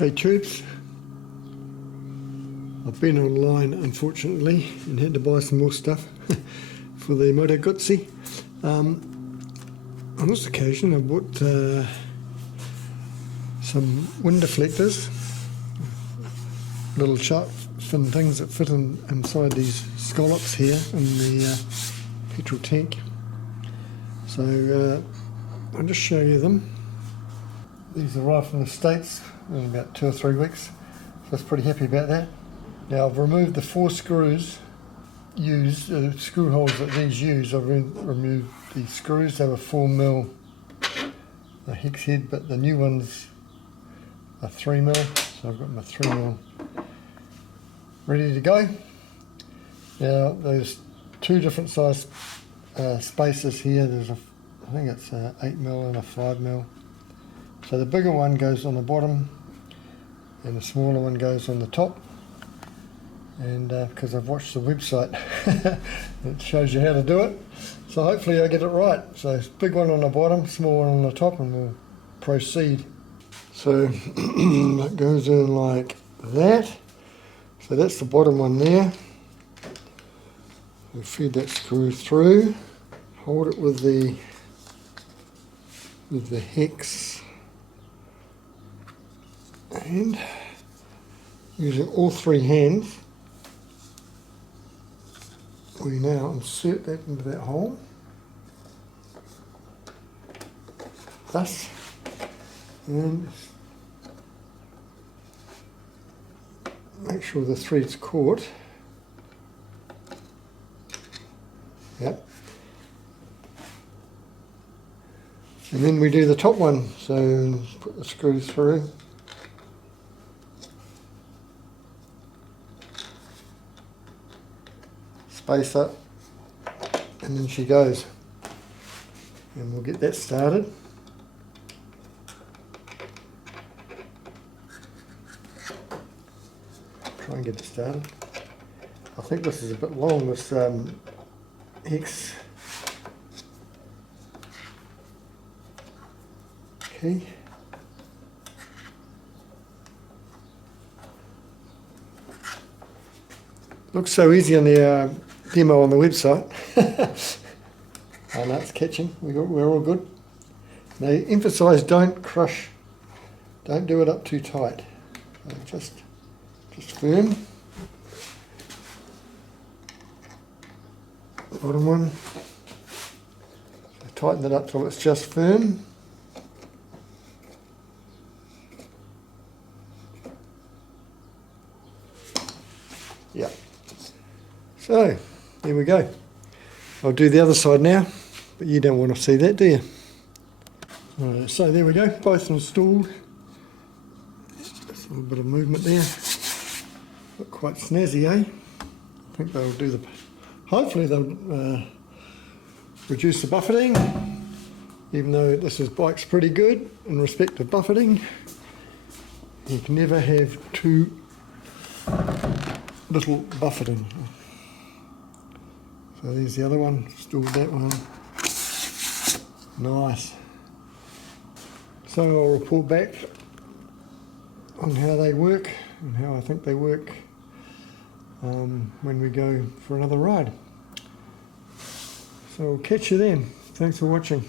Hey tubes, I've been online unfortunately and had to buy some more stuff for the Moto Guzzi. On this occasion I bought some wind deflectors, little shark fin things that fit inside these scallops here in the petrol tank. So I'll just show you them. These arrived from the States in about 2 or 3 weeks, so I was pretty happy about that. Now I've removed the 4 screws used, screw holes that these use. I've removed the screws. They were 4mm hex head, but the new ones are 3mm, so I've got my 3mm ready to go. Now there's 2 different size spacers here. There's I think it's a 8mm and a 5mm. So the bigger one goes on the bottom and the smaller one goes on the top. And because I've watched the website, it shows you how to do it. So hopefully I get it right. So big one on the bottom, small one on the top, and we'll proceed. So that goes in like that. So that's the bottom one there. We feed that screw through, hold it with the hex, and using all 3 hands we now insert that into that hole, thus, and make sure the thread's caught. Yep. And then we do the top one, so put the screws through. Space up, and then she goes. And we'll get that started. Try and get it started. I think this is a bit long, this hex. Okay. Looks so easy on the demo on the website. Oh no, it's catching. We're all good. They emphasise don't crush, don't do it up too tight. Just firm. Bottom one. So tighten it up till it's just firm. Yeah. So, there we go. I'll do the other side now, but you don't want to see that, do you? Alright, so there we go, both installed. Just a little bit of movement there. Look quite snazzy, eh? I think they'll do the... Hopefully they'll reduce the buffeting, even though this bike's pretty good in respect of buffeting. You can never have too little buffeting. So there's the other one, installed that one. Nice. So I'll report back on how they work and how I think they work when we go for another ride. So I'll catch you then. Thanks for watching.